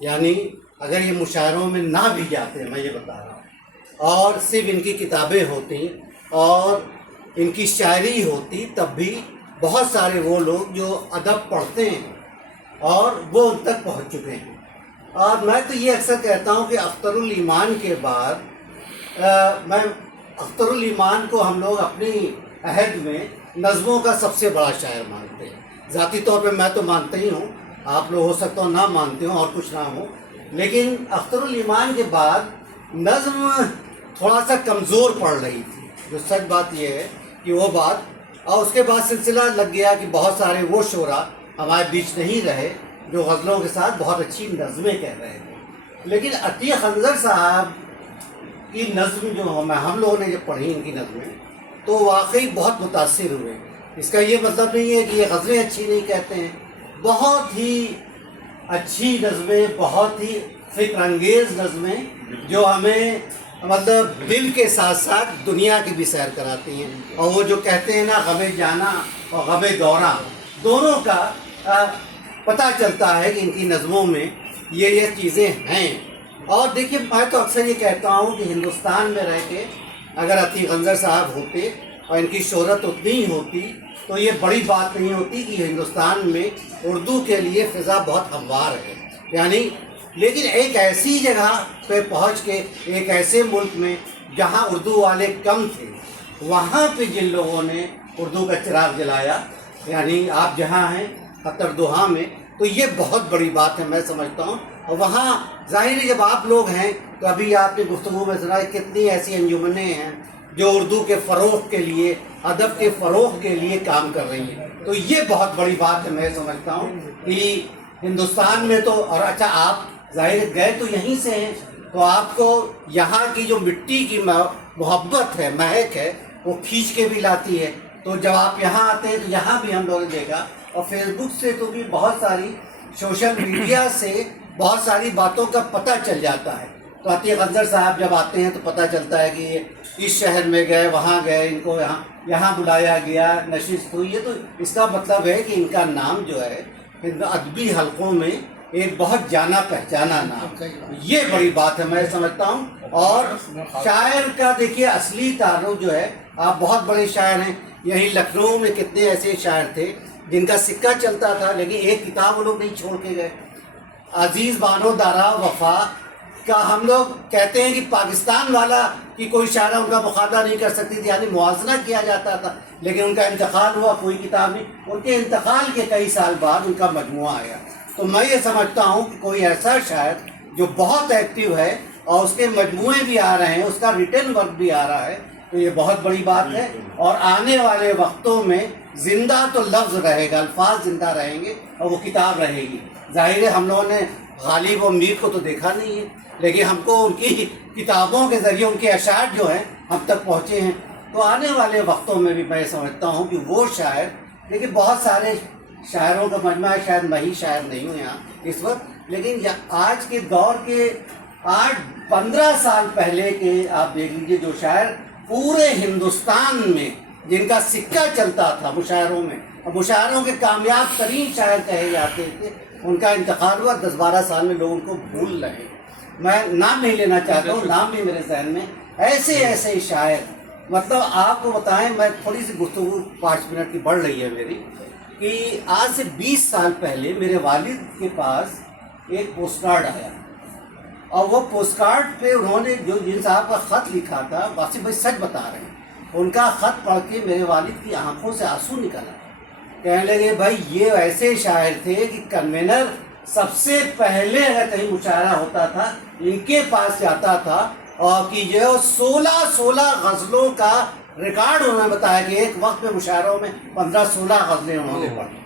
یعنی اگر یہ مشاعروں میں نہ بھی جاتے، میں یہ بتا رہا ہوں، اور صرف ان کی کتابیں ہوتی اور ان کی شاعری ہوتی، تب بھی بہت سارے وہ لوگ جو ادب پڑھتے ہیں اور وہ ان تک پہنچ چکے ہیں۔ اور میں تو یہ اکثر کہتا ہوں کہ اختر الایمان کے بعد میں اختر الایمان کو ہم لوگ اپنی عہد میں نظموں کا سب سے بڑا شاعر مانتے ہیں۔ ذاتی طور پہ میں تو مانتا ہی ہوں، آپ لوگ ہو سکتا ہو نہ مانتے ہوں اور کچھ نہ ہو، لیکن اختر الایمان کے بعد نظم تھوڑا سا کمزور پڑ رہی تھی۔ جو سچ بات یہ ہے کہ وہ بات، اور اس کے بعد سلسلہ لگ گیا کہ بہت سارے وہ شعراء ہمارے بیچ نہیں رہے جو غزلوں کے ساتھ بہت اچھی نظمیں کہہ رہے تھے۔ لیکن عتیق انظر صاحب کی نظم جو ہم لوگوں نے جب پڑھی ان کی نظمیں تو واقعی بہت متاثر ہوئے۔ اس کا یہ مطلب نہیں ہے کہ یہ غزلیں اچھی نہیں کہتے ہیں، بہت ہی اچھی نظمیں، بہت ہی فکر انگیز نظمیں جو ہمیں مطلب دل کے ساتھ ساتھ دنیا کی بھی سیر کراتی ہیں۔ اور وہ جو کہتے ہیں نا غم جانا اور غم دورہ، دونوں کا پتہ چلتا ہے کہ ان کی نظموں میں یہ چیزیں ہیں۔ اور دیکھیے میں تو اکثر یہ کہتا ہوں کہ ہندوستان میں رہ کے اگر عتیق انظر صاحب ہوتے اور ان کی شہرت اتنی ہی ہوتی تو یہ بڑی بات نہیں ہوتی کہ ہندوستان میں اردو کے لیے فضا بہت ہموار ہے، یعنی لیکن ایک ایسی جگہ پہ پہنچ کے ایک ایسے ملک میں جہاں اردو والے کم تھے، وہاں پہ جن لوگوں نے اردو کا چراغ جلایا، یعنی آپ جہاں ہیں قطر دوحہ میں، تو یہ بہت بڑی بات ہے میں سمجھتا ہوں۔ اور وہاں ظاہر ہے جب آپ لوگ ہیں تو ابھی آپ نے گفتگو میں سنا کتنی ایسی انجمنیں ہیں جو اردو کے فروغ کے لیے، ادب کے فروغ کے لیے کام کر رہی ہیں، تو یہ بہت بڑی بات ہے میں سمجھتا ہوں کہ ہندوستان میں تو، اور اچھا آپ ظاہر گئے تو یہیں سے ہیں تو آپ کو یہاں کی جو مٹی کی محبت ہے، مہک ہے، وہ کھینچ کے بھی لاتی ہے۔ تو جب آپ یہاں آتے ہیں تو یہاں بھی ہم لوگوں نے دیکھا، اور فیس بک سے تو بھی بہت ساری، سوشل میڈیا سے بہت ساری باتوں کا پتہ چل جاتا ہے۔ تو عتیق انظر صاحب جب آتے ہیں تو پتہ چلتا ہے کہ یہ اس شہر میں گئے، وہاں گئے، ان کو یہاں بلایا گیا، نشست ہوئی ہے، تو اس کا مطلب ہے کہ ان کا نام جو ہے ادبی حلقوں میں ایک بہت جانا پہچانا نام، یہ بڑی بات ہے میں سمجھتا ہوں۔ اور شاعر کا دیکھیے اصلی تعارف جو ہے، آپ بہت بڑے شاعر ہیں، یہیں لکھنؤ میں کتنے ایسے شاعر تھے جن کا سکہ چلتا تھا لیکن ایک کتاب وہ لوگ نہیں چھوڑ کے گئے۔ عزیز بانو دارا وفا کا ہم لوگ کہتے ہیں کہ پاکستان والا کی کوئی شاعرہ ان کا مقابلہ نہیں کر سکتی تھی، یعنی موازنہ کیا جاتا تھا، لیکن ان کا انتقال ہوا، کوئی کتاب نہیں، ان کے انتقال کے کئی سال بعد ان کا مجموعہ آیا۔ تو میں یہ سمجھتا ہوں کہ کوئی ایسا شاعر جو بہت ایکٹیو ہے اور اس کے مجموعے بھی آ رہے ہیں، اس کا ریٹن ورک بھی آ رہا ہے، تو یہ بہت بڑی بات ہے۔ اور آنے والے وقتوں میں زندہ تو لفظ رہے گا، الفاظ زندہ رہیں گے اور وہ کتاب رہے گی۔ ظاہر ہے ہم لوگوں نے غالب و میر کو تو دیکھا نہیں ہے، لیکن ہم کو ان کی کتابوں کے ذریعے ان کے اشعار جو ہیں ہم تک پہنچے ہیں۔ تو آنے والے وقتوں میں بھی میں سمجھتا ہوں کہ وہ شاعر، دیکھیے بہت سارے شاعروں کا مجمع ہے، شاید میں ہی شاعر نہیں ہوں یہاں اس وقت، لیکن آج کے دور کے 8-15 سال پہلے کے آپ دیکھ لیجیے جو شاعر پورے ہندوستان میں جن کا سکہ چلتا تھا مشاعروں میں، اور مشاعروں کے کامیاب ترین شاعر کہے جاتے تھے، ان کا انتقال ہوا 10-12 سال میں، لوگ ان کو بھول رہے ہیں۔ میں نام نہیں لینا چاہتا ہوں، نام بھی میرے ذہن میں ایسے شاعر، مطلب آپ کو بتائیں، میں تھوڑی سی گفتگو 5 منٹ کی بڑھ رہی ہے میری، کہ آج سے 20 سال پہلے میرے والد کے پاس ایک پوسٹ کارڈ آیا، اور وہ پوسٹ کارڈ پہ انہوں نے جو جن صاحب کا خط لکھا تھا، واصف بھائی سچ بتا رہے ہیں، ان کا خط پڑھ کے میرے والد کی آنکھوں سے آنسو نکلا، کہنے لگے بھائی یہ ایسے شاعر تھے کہ کنوینر سب سے پہلے اگر کہیں مشاعرہ ہوتا تھا ان کے پاس جاتا تھا، اور کہ جو 16 غزلوں کا ریکارڈ انہوں نے بتایا کہ ایک وقت میں مشاعروں میں 15-16 غزلیں انہوں نے پڑھی،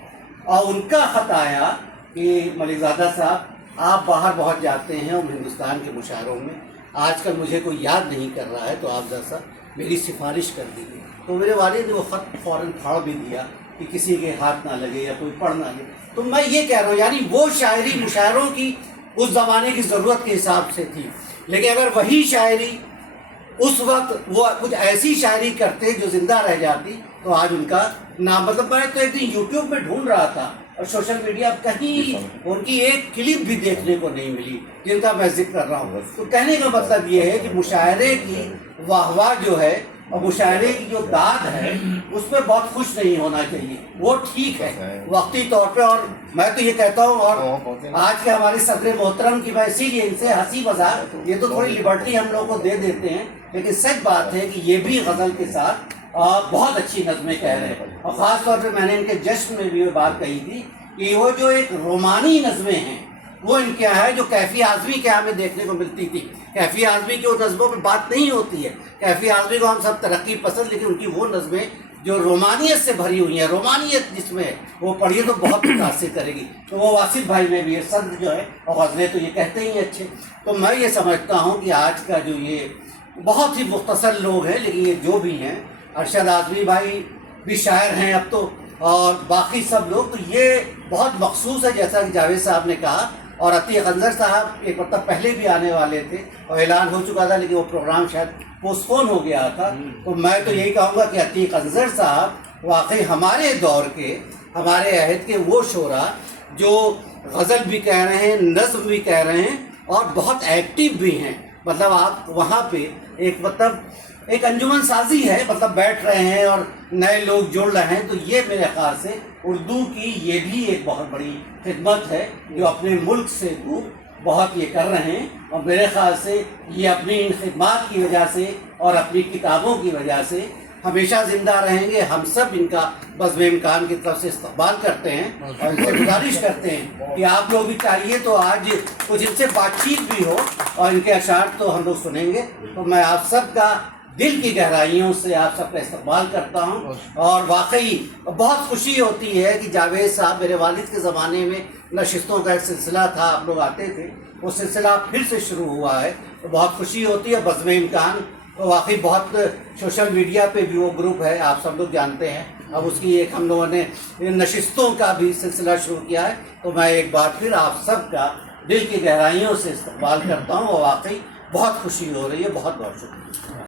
اور ان کا خط آیا کہ ملک زادہ صاحب آپ باہر بہت جاتے ہیں اور ہندوستان کے مشاعروں میں، آج کل مجھے کوئی یاد نہیں کر رہا ہے، تو آپ ذرا سا میری سفارش کر دیجیے۔ تو میرے والد نے وہ خط فوراً پھاڑ بھی دیا کہ کسی کے ہاتھ نہ لگے یا کوئی پڑھ نہ لے۔ تو میں یہ کہہ رہا ہوں، یعنی وہ شاعری مشاعروں کی اس زمانے کی ضرورت کے حساب سے تھی، لیکن اگر وہی شاعری اس وقت وہ کچھ ایسی شاعری کرتے جو زندہ رہ جاتی تو آج ان کا نام، مطلب میں تو ایک دن یوٹیوب پہ ڈھونڈ رہا تھا اور سوشل میڈیا کہیں ان کی ایک کلپ بھی دیکھنے کو نہیں ملی جن کا میں ذکر کر رہا ہوں. تو کہنے کا مطلب یہ ہے کہ مشاعرے کی واہ واہ جو ہے اور مشاعرے کی جو داد ہے اس پہ بہت خوش نہیں ہونا چاہیے. وہ ٹھیک ہے وقتی طور پہ, اور میں تو یہ کہتا ہوں, اور آج کے ہمارے صدر محترم کی میں اسی لیے ان سے ہنسی مذاق, یہ تو تھوڑی لبرٹی ہم لوگ کو دے دیتے ہیں, لیکن سچ بات ہے کہ یہ بھی غزل کے ساتھ بہت اچھی نظمیں کہہ رہے ہیں. اور خاص طور پہ میں نے ان کے جشن میں بھی یہ بات کہی تھی کہ وہ جو ایک رومانی نظمیں ہیں وہ ان کے یہاں ہے جو کیفی اعظمی کے یہاں میں دیکھنے کو ملتی تھی. کیفی اعظمی کی وہ نظموں میں بات نہیں ہوتی ہے. کیفی اعظمی کو ہم سب ترقی پسند, لیکن ان کی وہ نظمیں جو رومانیت سے بھری ہوئی ہیں, رومانیت جس میں وہ پڑھیے تو بہت متاثر کرے گی. تو وہ واصف بھائی میں بھی یہ صدر جو ہے, اور غزلیں تو یہ کہتے ہی اچھے. تو میں یہ سمجھتا ہوں کہ آج کا جو یہ بہت ہی مختصر لوگ ہیں, لیکن یہ جو بھی ہیں, ارشد اعظمی بھائی بھی شاعر ہیں اب تو, اور باقی سب لوگ, تو یہ بہت مخصوص ہے جیسا کہ جاوید صاحب نے کہا. اور عتیق انظر صاحب ایک مطلب پہلے بھی آنے والے تھے اور اعلان ہو چکا تھا, لیکن وہ پروگرام شاید پوسٹ پون ہو گیا تھا. تو میں تو یہی کہوں گا کہ عتیق انظر صاحب واقعی ہمارے دور کے, ہمارے عہد کے وہ شعراء جو غزل بھی کہہ رہے ہیں, نظم بھی کہہ رہے ہیں, اور بہت ایکٹیو بھی ہیں. مطلب آپ وہاں پہ ایک انجمن سازی ہے, مطلب بیٹھ رہے ہیں اور نئے لوگ جڑ رہے ہیں. تو یہ میرے خیال سے اردو کی یہ بھی ایک بہت بڑی خدمت ہے جو اپنے ملک سے دور بہت یہ کر رہے ہیں. اور میرے خیال سے یہ اپنی ان خدمات کی وجہ سے اور اپنی کتابوں کی وجہ سے ہمیشہ زندہ رہیں گے. ہم سب ان کا بزم امکان کی طرف سے استقبال کرتے ہیں اور ان سے گزارش کرتے ہیں کہ آپ لوگ بھی چاہیے تو آج کچھ ان سے بات چیت بھی ہو اور ان کے اشعار تو ہم لوگ سنیں گے. تو میں آپ سب کا دل کی گہرائیوں سے آپ سب کا استقبال کرتا ہوں, اور واقعی بہت خوشی ہوتی ہے کہ جاوید صاحب, میرے والد کے زمانے میں نشستوں کا ایک سلسلہ تھا, آپ لوگ آتے تھے, وہ سلسلہ پھر سے شروع ہوا ہے. تو بہت خوشی ہوتی ہے. بزم امکان تو واقعی بہت سوشل میڈیا پہ بھی وہ گروپ ہے, آپ سب لوگ جانتے ہیں. اب اس کی ایک ہم لوگوں نے نشستوں کا بھی سلسلہ شروع کیا ہے. تو میں ایک بار پھر آپ سب کا دل کی گہرائیوں سے استقبال کرتا ہوں, اور واقعی بہت خوشی ہو رہی ہے. بہت بہت شکریہ.